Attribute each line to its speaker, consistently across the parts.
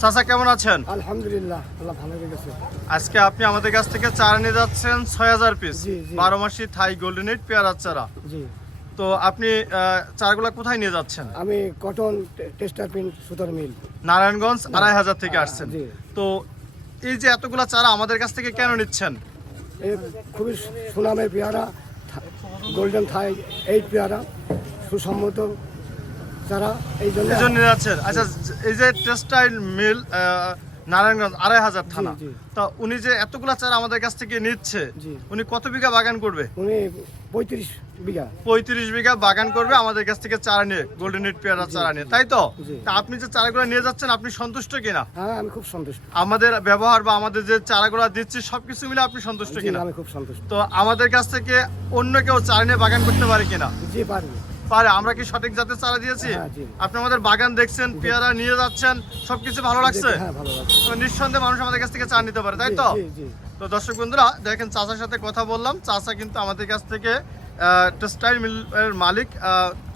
Speaker 1: চাচা কেমন আছেন?
Speaker 2: আলহামদুলিল্লাহ আল্লাহ ভালো রেখেছে
Speaker 1: আজকে আপনি আমাদের কাছ থেকে চারা নিয়ে যাচ্ছেন ছয় হাজার পিস। বারো মাসি থাই গোল্ডেন এইট পেয়ারার চারা।
Speaker 2: জি।
Speaker 1: তো আপনি চারাগুলা কোথায় নিয়ে যাচ্ছেন?
Speaker 2: আমি কটন টেস্টার পিন সুতার মিল
Speaker 1: নারায়ণগঞ্জ আড়াই হাজার থেকে আসছেন। তো এই যে এতগুলা চারা আমাদের কাছ থেকে কেন নিচ্ছেন?
Speaker 2: খুবই সুনামের পেয়ারা গোল্ডেন থাই এই পেয়ারা সুসম্মত যারা এই জন্য
Speaker 1: আচ্ছা এই যে টেক্সটাইল মিল নারায়ণগঞ্জ আড়াই হাজার থানা। তা উনি যে এতগুলা চারা আমাদের কাছ থেকে নিচ্ছে উনি কত বিঘা বাগান করবে?
Speaker 2: উনি পঁয়ত্রিশ বিঘা।
Speaker 1: পঁয়ত্রিশ বিঘা বাগান করবে আমাদের কাছ থেকে চারা নিয়ে গোল্ডেন পেয়ারা চারা নিয়ে তাই তো? তা আপনি যে চারাগুলো নিয়ে যাচ্ছেন আপনি সন্তুষ্ট কিনা?
Speaker 2: হ্যাঁ আমি খুব সন্তুষ্ট।
Speaker 1: আমাদের ব্যবহার বা আমাদের যে চারাগুলো দিচ্ছি সবকিছু মিলে আপনি সন্তুষ্ট কিনা?
Speaker 2: আমি খুব সন্তুষ্ট।
Speaker 1: তো আমাদের কাছ থেকে অন্য কেউ চারা নিয়ে বাগান করতে পারে কিনা?
Speaker 2: জি পারব।
Speaker 1: পারে আমরা কি সঠিক জাতের চারা দিয়েছি?
Speaker 2: হ্যাঁ,
Speaker 1: আপনি আমাদের বাগান দেখছেন পেয়ারা নিয়ে যাচ্ছেন সবকিছু ভালো লাগছে?
Speaker 2: হ্যাঁ
Speaker 1: নিঃসন্দেহে মানুষ আমাদের কাছ থেকে চা নিতে পারে তাই তো? তো দর্শক বন্ধুরা দেখেন চাচার সাথে কথা বললাম। চাচা কিন্তু আমাদের কাছ থেকে টেক্সটাইল মিল এর মালিক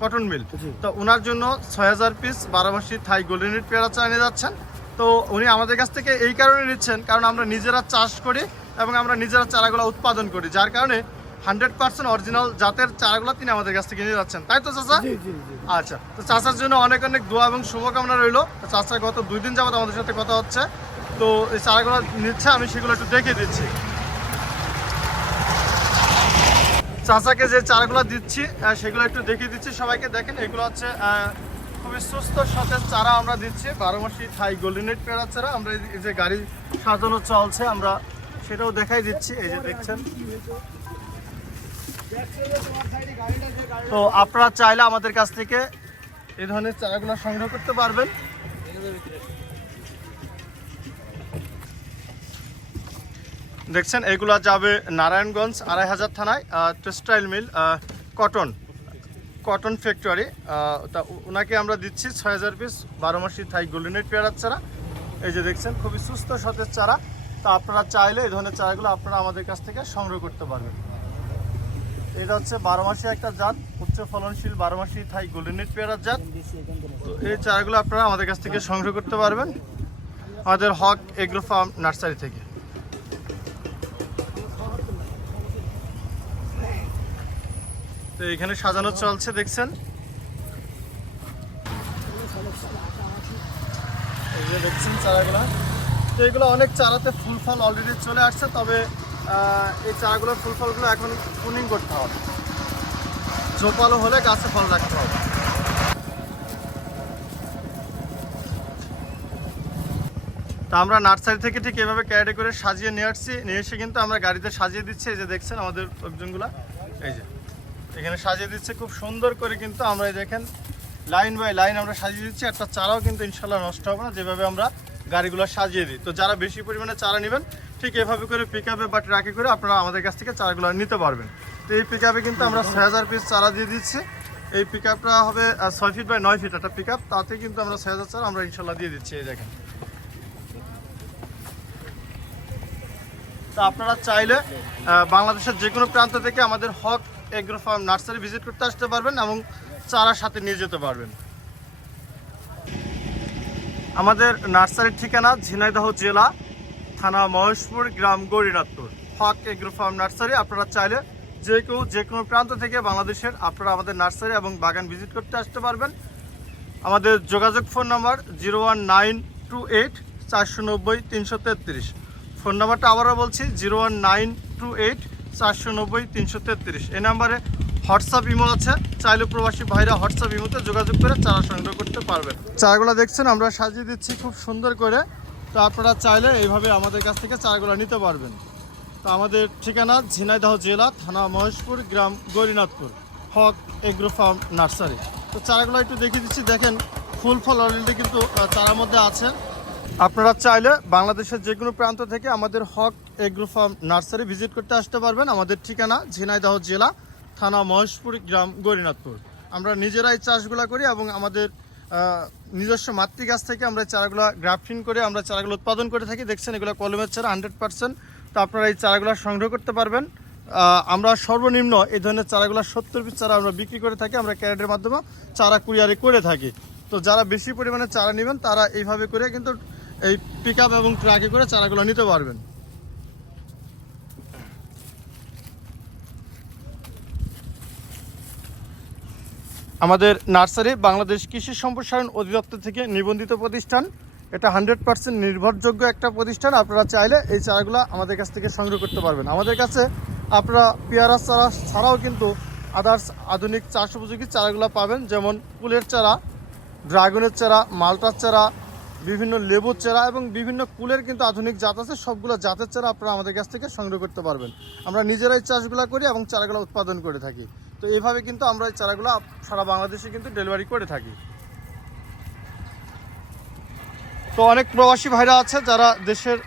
Speaker 1: কটন মিল। তো ওনার জন্য ছয় হাজার পিস বারোমাসি থাই গোল্ডেন ইট পেয়ারা চা নিয়ে যাচ্ছেন। তো উনি আমাদের কাছ থেকে এই কারণে নিচ্ছেন কারণ আমরা নিজেরা চাষ করি এবং আমরা নিজেরা চারাগুলো উৎপাদন করি যার কারণে হান্ড্রেড পার্সেন্ট অরিজিনাল জাতের চারাগুলো তিনি আমাদের কাছ থেকে নিয়ে যাচ্ছেন। তাই তো চাচা? আচ্ছা তো চাচার জন্য অনেক অনেক দোয়া এবং শুভকামনা রইল। চাচা গত দুই দিন যাবত আমাদের সাথে কথা হচ্ছে। তো এই চারাগুলো নিচ্ছে আমি সেগুলো একটু দেখে দিচ্ছি। চাচাকে যে চারাগুলো দিচ্ছি সেগুলো একটু দেখিয়ে দিচ্ছি। সবাইকে দেখেন এগুলো হচ্ছে খুবই সুস্থ সতেজ চারা আমরা দিচ্ছি। বারো মাসি থাই গোল্ডেনেট পেয়ারা চারা। আমরা এই- এই যে গাড়ি সাজানো চলছে আমরা সেটাও দেখাই দিচ্ছি। এই যে দেখছেন তো আপনারা চাইলে আমাদের কাছ থেকে এই ধরনের চারাগুলো সংগ্রহ করতে পারবেন। দেখছেন, এগুলো যাবে নারায়ণগঞ্জ আড়াই হাজার থানায় textile mill cotton cotton factory তা ওনাকে আমরা দিচ্ছি ছয় হাজার পিস, বারো মাসি থাই গোল্ডেনেট পেয়ারার চারা। এই যে দেখছেন, খুবই সুস্থ সতেজ চারা। তা আপনারা চাইলে এই ধরনের চারাগুলো আপনারা আমাদের কাছ থেকে সংগ্রহ করতে পারবেন। এটা হচ্ছে বারো মাসি একটা জাত, উচ্চ ফলনশীল বারো মাসি থাই গোল্ডেনেট পেয়ারার জাত। তো এই চারাগুলো আপনারা আমাদের কাছ থেকে সংগ্রহ করতে পারবেন আমাদের হক এগ্রো ফার্ম নার্সারি থেকে। তো এখানে সাজানো চলছে, দেখছেন? দেখছেন চারাগুলো। তো এগুলো অনেক চারাতে ফুল ফল অলরেডি চলে আসছে, তবে এই চারাগুলোর ফুল ফলগুলো এখন প্রুনিং করতে হবে। জোপালো হলে গাছে ফল রাখতে হবে। তা আমরা নার্সারি থেকে ঠিক এভাবে ক্যারেটে করে সাজিয়ে নিয়ে আসছি। নিয়ে এসে কিন্তু আমরা গাড়িতে সাজিয়ে দিচ্ছি। এই যে দেখছেন আমাদের লোকজনগুলা। এই যে এখানে সাজিয়ে দিচ্ছে। খুব সুন্দর করে কিন্তু আমরা দেখেন, লাইন বাই লাইন আমরা সাজিয়ে দিচ্ছি। একটা চারাও কিন্তু ইনশাল্লাহ নষ্ট হবে না। যেভাবে আমরা গাড়িগুলো সাজিয়ে দিই। তো যারা বেশি পরিমাণে চারা নেবেন, ঠিক এভাবে করে পিক আপে বা ট্রাকে করে আপনারা আমাদের কাছ থেকে চারাগুলো নিতে পারবেন। তো এই পিক আপে কিন্তু আমরা ছয় হাজার পিস চারা দিয়ে দিচ্ছি। এই পিক আপটা হবে ছয় ফিট বাই নয় ফিট একটা পিক আপ তাতে কিন্তু আমরা ছয় হাজার চারা আমরা ইনশাল্লাহ দিয়ে দিচ্ছি, এই দেখেন। তা আপনারা চাইলে বাংলাদেশের যে কোনো প্রান্ত থেকে আমাদের Haque agro farm nursery visit করতে আসতে পারবেন এবং চারার সাথে নিয়ে যেতে পারবেন। আমাদের নার্সারির ঠিকানা ঝিনাইদহ জেলা, থানা মহেশপুর, গ্রাম Gourinathpur. Haque agro farm nursery, আপনারা চাইলে যে কেউ, যে কোনো প্রান্ত থেকে বাংলাদেশের আপনারা আমাদের নার্সারি এবং বাগান ভিজিট করতে আসতে পারবেন। আমাদের যোগাযোগ phone number zero one nine two eight চারশো নব্বই তিনশো তেত্রিশ। ফোন নাম্বারটা আবারও বলছি, zero one nine two eight চারশো নব্বই তিনশো তেত্রিশ। এই নাম্বারে হোয়াটসঅ্যাপ ইমো আছে। চাইলে প্রবাসী ভাইরা হোয়াটসঅ্যাপ ইমোতে যোগাযোগ করে চারা সংগ্রহ করতে পারবেন। চারাগুলো দেখছেন, আমরা সাজিয়ে দিচ্ছি খুব সুন্দর করে। তো আপনারা চাইলে এইভাবে আমাদের কাছ থেকে চারাগুলো নিতে পারবেন। তো আমাদের ঠিকানা ঝিনাইদহ জেলা, থানা মহেশপুর, গ্রাম Gourinathpur, Haque agro farm nursery. তো চারাগুলো একটু দেখিয়ে দিচ্ছি। দেখেন, ফুল ফল অলরেডি কিন্তু চারার মধ্যে আছে। আপনারা চাইলে বাংলাদেশের যে কোনো প্রান্ত থেকে আমাদের Haque agro farm nursery visit করতে আসতে পারবেন। আমাদের ঠিকানা ঝিনাইদহ জেলা থানা মহেশপুর গ্রাম গৌরীনাথপুর। আমরা নিজেরাই চাষগুলো করি এবং আমাদের নিজস্ব মাতৃ গাছ থেকে আমরা চারাগুলো গ্রাফটিং করে আমরা চারাগুলো উৎপাদন করে থাকি। দেখছেন এগুলো কলমের চারা হান্ড্রেড পার্সেন্ট তো আপনারা এই চারাগুলো সংগ্রহ করতে পারবেন। আমরা সর্বনিম্ন এই ধরনের চারাগুলো সত্তর পিস চারা আমরা বিক্রি করে থাকি। আমরা ক্যারেটের মাধ্যমে চারা কুরিয়ারে করে থাকি। তো যারা বেশি পরিমাণে চারা নেবেন, তারা এইভাবে করে কিন্তু এই পিক এবং ট্রাকে করে চারাগুলো নিতে পারবেন। আমাদের নার্সারি বাংলাদেশ কৃষি সম্প্রসারণ অধিদপ্তর থেকে নিবন্ধিত প্রতিষ্ঠান। এটা হান্ড্রেড পার্সেন্ট নির্ভরযোগ্য একটা প্রতিষ্ঠান। আপনারা চাইলে এই চারাগুলো আমাদের কাছ থেকে সংগ্রহ করতে পারবেন। আমাদের কাছে আপনারা পেয়ারা চারা ছাড়াও কিন্তু আদার্স আধুনিক চাষ উপযোগী চারাগুলো পাবেন। যেমন কুলের চারা, ড্রাগনের চারা, মালটার চারা, বিভিন্ন লেবুর চারা এবং বিভিন্ন কুলের কিন্তু আধুনিক জাত আছে। সবগুলো জাতের চারা আপনারা আমাদের কাছ থেকে সংগ্রহ করতে পারবেন। আমরা নিজেরাই চাষগুলো করি এবং চারাগুলো উৎপাদন করে থাকি। তো এইভাবে কিন্তু আমরা এই চারাগুলো সারা বাংলাদেশে কিন্তু ডেলিভারি করে থাকি। তো অনেক প্রবাসী ভাইরা আছে যারা দেশের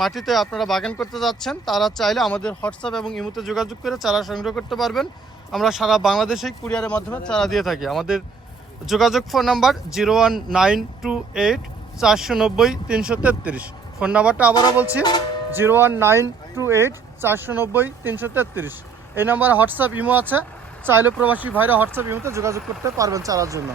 Speaker 1: মাটিতে আপনারা বাগান করতে যাচ্ছেন, তারা চাইলে আমাদের হোয়াটসঅ্যাপ এবং ইমোতে যোগাযোগ করে চারা সংগ্রহ করতে পারবেন। আমরা সারা বাংলাদেশেই কুরিয়ারের মাধ্যমে চারা দিয়ে থাকি। আমাদের যোগাযোগ phone number zero one nine two eight চারশো নব্বই তিনশো তেত্রিশ। ফোন নাম্বারটা আবারও বলছি, zero one nine two eight চারশো নব্বই তিনশো তেত্রিশ। এই নাম্বারে হোয়াটসঅ্যাপ, ইমো আছে। চাইলে প্রবাসী ভাইরা হোয়াটসঅ্যাপ ইমোতে যোগাযোগ করতে পারবেন চালার জন্য।